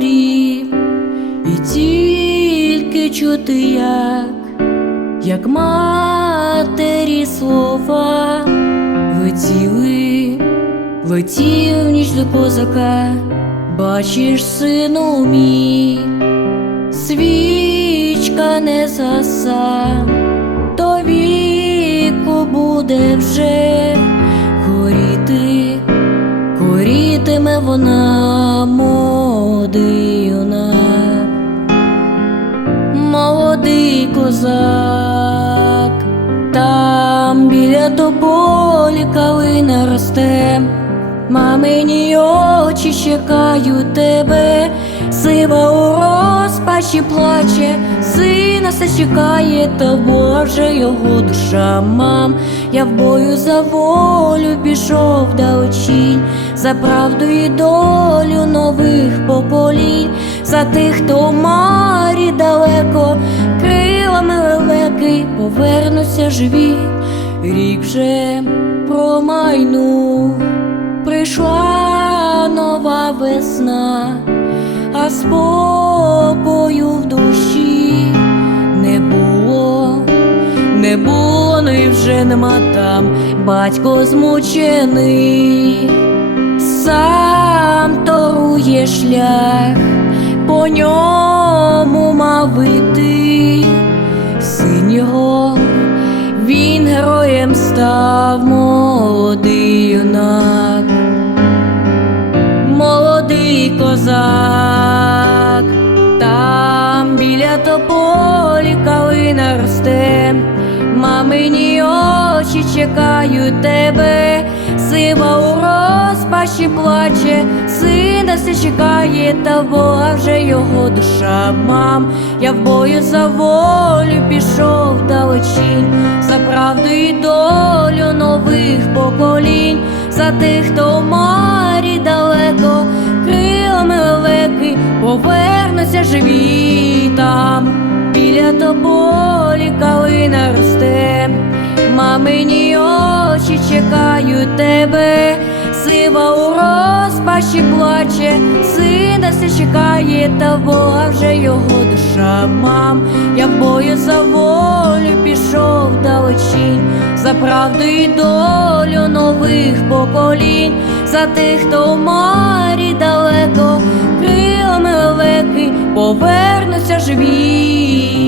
на і тільки чути, як, як матері слова летіли, летів ніч до козака, бачиш, сину мій, свічка не заса, до віку буде вже горіти, горітиме вона молодий козак, там біля тополі калина росте. Мамині очі чекають тебе, сива у розпачі плаче, сина все чекає, та Боже його душа. Мам. Я в бою за волю пішов далечінь, за правду і долю нових поколінь, за тих, хто в марі далеко, повернуться живі, рік вже промайнув прийшла нова весна, а спокою в душі не було, не було, ну і вже нема там. Батько змучений, сам торує шлях, по ньому мав іти син його. Він героєм став молодий юнак, молодий козак, там біля тополі калина росте, мамині очі чекають тебе, сива у розпачі плаче, все чекає, та Бога вже його душа. Мам. Я в бою за волю пішов далечінь, за правду і долю нових поколінь, за тих, хто в марі далеко, крилами лелеки повернуться живі. Там, біля тополі калина росте, мамині очі чекають тебе, сива у розпачі плаче, сина все чекає, та Бога вже його душа мам. Я в бою за волю пішов далечінь, за правду і долю нових поколінь, за тих, хто в марі далеко, крилами лелеки повернуться живі.